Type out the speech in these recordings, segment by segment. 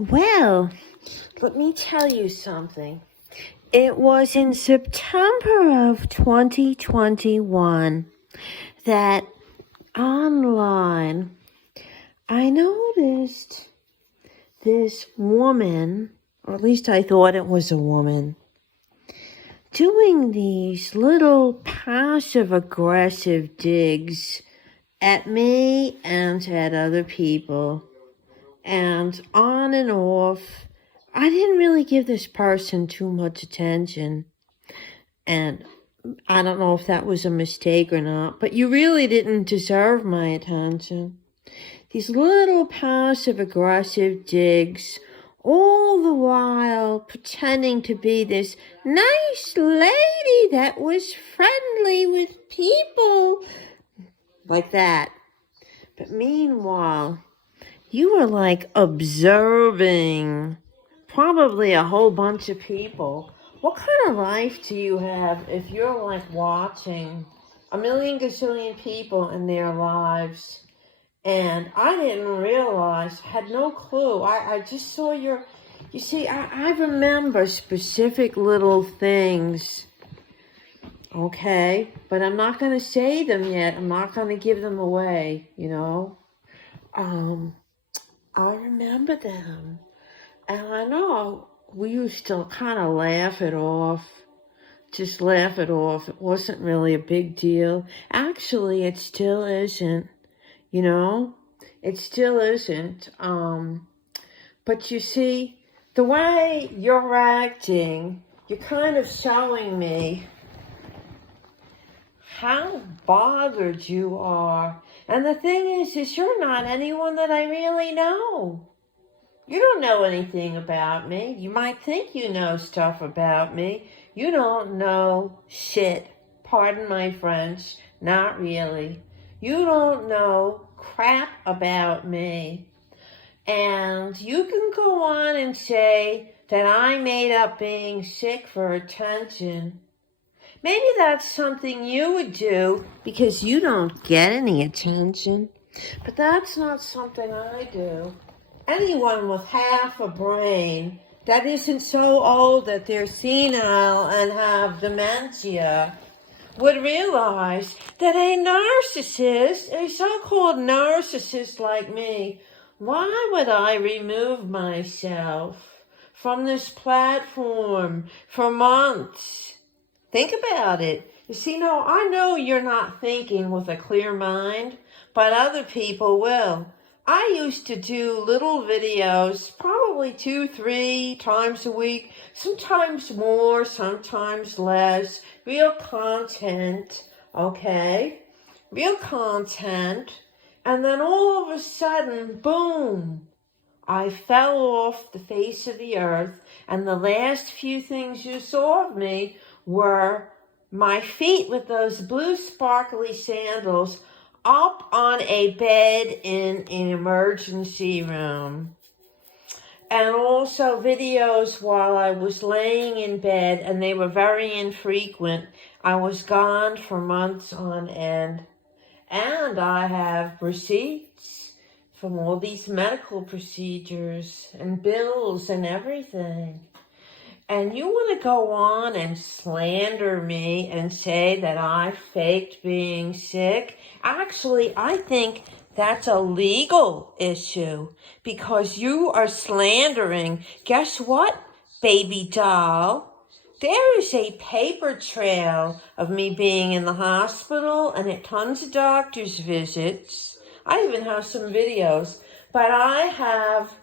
Well, let me tell you something. It was in September of 2021 that online I noticed this woman, or at least I thought it was a woman, doing these little passive-aggressive digs at me and at other people, and on and off. I didn't really give this person too much attention, and I don't know if that was a mistake or not, but you really didn't deserve my attention. These little passive-aggressive digs, all the while pretending to be this nice lady that was friendly with people, like that. But meanwhile, you were like observing probably a whole bunch of people. What kind of life do you have if you're like watching a million gazillion people in their lives? And I didn't realize, had no clue. I just saw you see, I remember specific little things, okay? But I'm not going to say them yet. I'm not going to give them away, I remember them. And I know we used to kind of laugh it off. Just laugh it off. It wasn't really a big deal. Actually, it still isn't. It still isn't. But you see, the way you're acting, you're kind of showing me how bothered you are. And the thing is you're not anyone that I really know. You don't know anything about me. You might think you know stuff about me. You don't know shit. Pardon my French. Not really. You don't know crap about me. And you can go on and say that I made up being sick for attention. Maybe that's something you would do because you don't get any attention. But that's not something I do. Anyone with half a brain that isn't so old that they're senile and have dementia would realize that a narcissist, a so-called narcissist like me, why would I remove myself from this platform for months? Think about it. You see, I know you're not thinking with a clear mind, but other people will. I used to do little videos, probably 2-3 times a week, sometimes more, sometimes less, real content, okay? Real content. And then all of a sudden, boom, I fell off the face of the earth, and the last few things you saw of me were my feet with those blue sparkly sandals up on a bed in an emergency room. And also videos while I was laying in bed, and they were very infrequent. I was gone for months on end. And I have receipts from all these medical procedures and bills and everything. And you want to go on and slander me and say that I faked being sick? Actually, I think that's a legal issue because you are slandering. Guess what, baby doll? There is a paper trail of me being in the hospital and at tons of doctor's visits. I even have some videos, but I have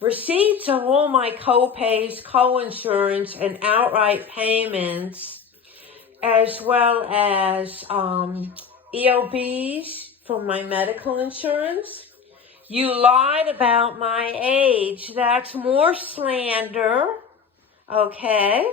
receipts of all my co-pays, co-insurance, and outright payments, as well as EOBs from my medical insurance. You lied about my age. That's more slander, okay?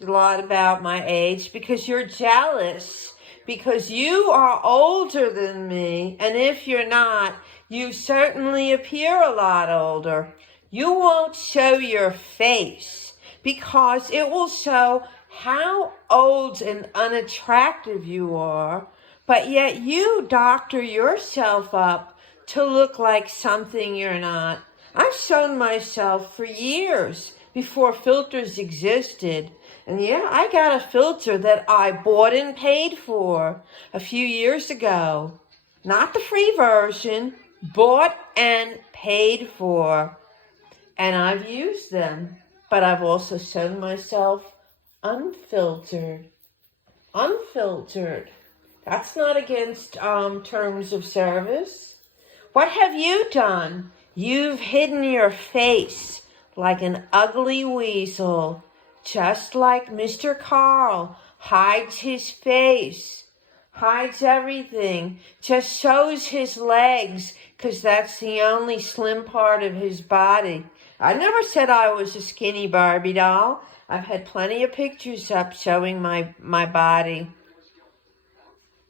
You lied about my age because you're jealous, because you are older than me, and if you're not, you certainly appear a lot older. You won't show your face because it will show how old and unattractive you are, but yet you doctor yourself up to look like something you're not. I've shown myself for years before filters existed. And yeah, I got a filter that I bought and paid for a few years ago. Not the free version, bought and paid for. And I've used them. But I've also shown myself unfiltered. Unfiltered. That's not against terms of service. What have you done? You've hidden your face like an ugly weasel, just like Mr. Carl hides his face, hides everything, just shows his legs, 'cause that's the only slim part of his body. I never said I was a skinny Barbie doll. I've had plenty of pictures up showing my body.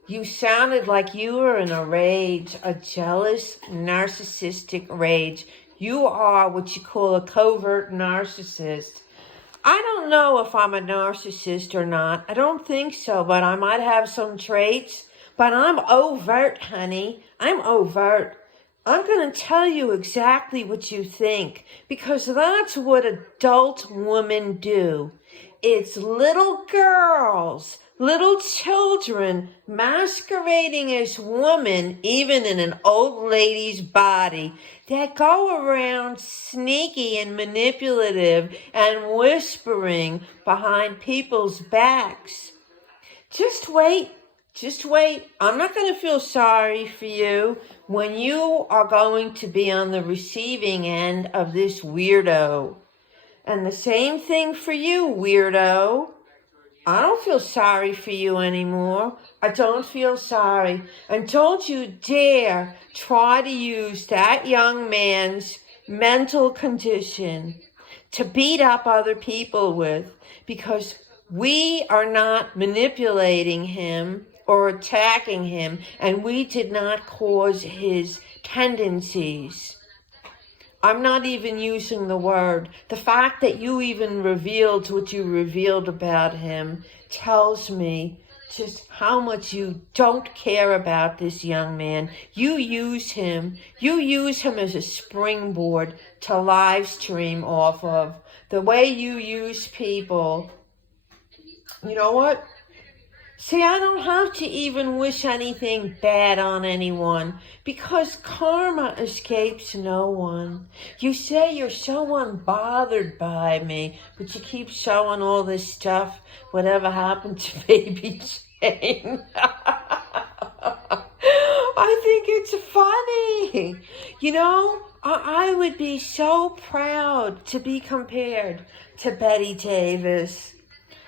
You sounded like you were in a rage, a jealous, narcissistic rage. You are what you call a covert narcissist. I don't know if I'm a narcissist or not. I don't think so, but I might have some traits. But I'm overt, honey. I'm overt. I'm going to tell you exactly what you think, because that's what adult women do. It's little girls, little children masquerading as women, even in an old lady's body, that go around sneaky and manipulative and whispering behind people's backs. Just wait. Just wait. I'm not going to feel sorry for you when you are going to be on the receiving end of this weirdo. And the same thing for you, weirdo. I don't feel sorry for you anymore. I don't feel sorry. And don't you dare try to use that young man's mental condition to beat up other people with, because we are not manipulating him or attacking him, and we did not cause his tendencies. I'm not even using the word. The fact that you even revealed what you revealed about him tells me just how much you don't care about this young man. You use him. You use him as a springboard to live stream off of. The way you use people. You know what? See, I don't have to even wish anything bad on anyone, because karma escapes no one. You say you're so unbothered by me, but you keep showing all this stuff. Whatever happened to Baby Jane? I think it's funny. You know, I would be so proud to be compared to Betty Davis.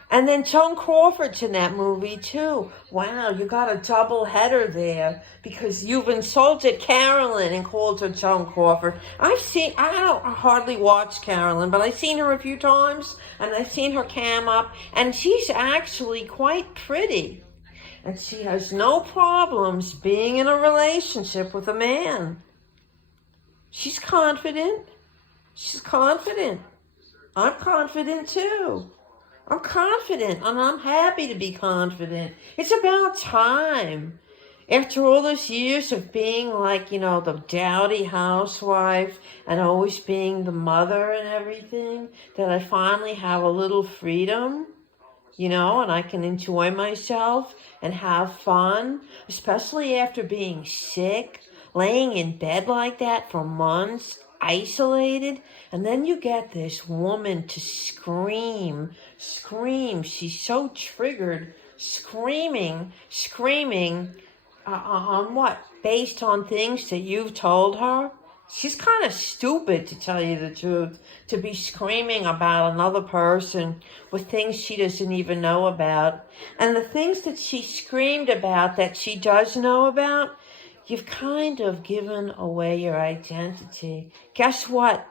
And then Joan Crawford's in that movie, too. Wow, you got a double header there, because you've insulted Carolyn and called her Joan Crawford. I don't hardly watch Carolyn, but I've seen her a few times, and I've seen her cam up, and she's actually quite pretty. And she has no problems being in a relationship with a man. She's confident. She's confident. I'm confident, too. I'm confident, and I'm happy to be confident. It's about time. After all those years of being like, you know, the dowdy housewife and always being the mother and everything, that I finally have a little freedom, you know, and I can enjoy myself and have fun, especially after being sick, laying in bed like that for months, isolated. And then you get this woman to scream. She's so triggered, screaming on what? Based on things that you've told her? She's kind of stupid, to tell you the truth, to be screaming about another person with things she doesn't even know about. And the things that she screamed about that she does know about, you've kind of given away your identity. Guess what?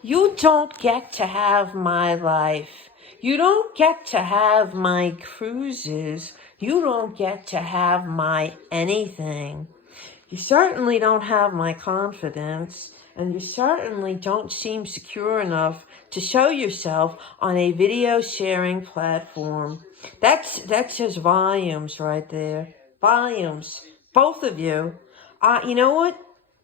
You don't get to have my life. You don't get to have my cruises. You don't get to have my anything. You certainly don't have my confidence, and you certainly don't seem secure enough to show yourself on a video sharing platform. That says volumes right there. Volumes. Both of you. You know what?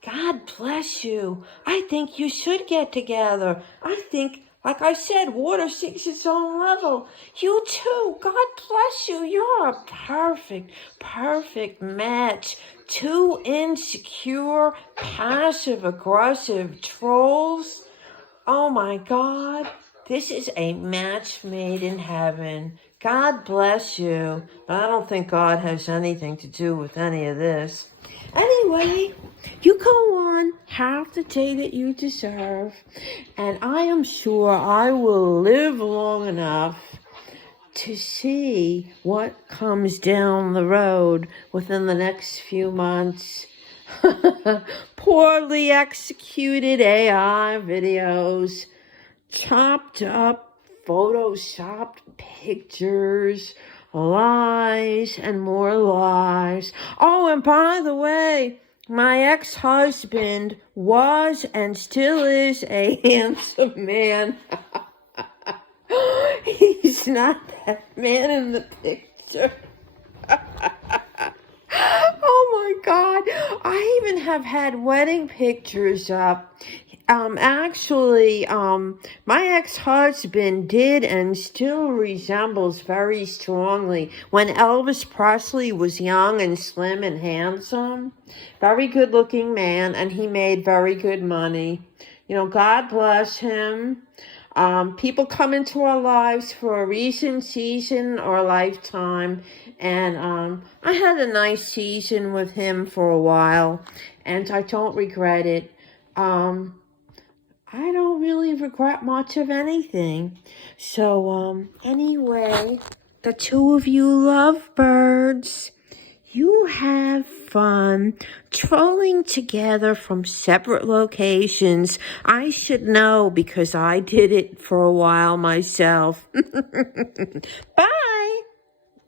God bless you. I think you should get together. I think, like I said, water seeks its own level. You too. God bless you. You're a perfect match. Two insecure, passive-aggressive trolls. Oh my God. This is a match made in heaven. God bless you. But I don't think God has anything to do with any of this. Anyway, you go on, have the day that you deserve, and I am sure I will live long enough to see what comes down the road within the next few months. Poorly executed AI videos, chopped up, photoshopped pictures, lies and more lies. Oh, and by the way, my ex-husband was and still is a handsome man. He's not that man in the picture. Oh my God. I even have had wedding pictures up. My ex-husband did and still resembles very strongly when Elvis Presley was young and slim and handsome. Very good looking man, and he made very good money. You know, God bless him. People come into our lives for a reason, season, or lifetime. And I had a nice season with him for a while, and I don't regret it. I don't really regret much of anything. So, anyway, the two of you lovebirds, you have fun trolling together from separate locations. I should know because I did it for a while myself. Bye.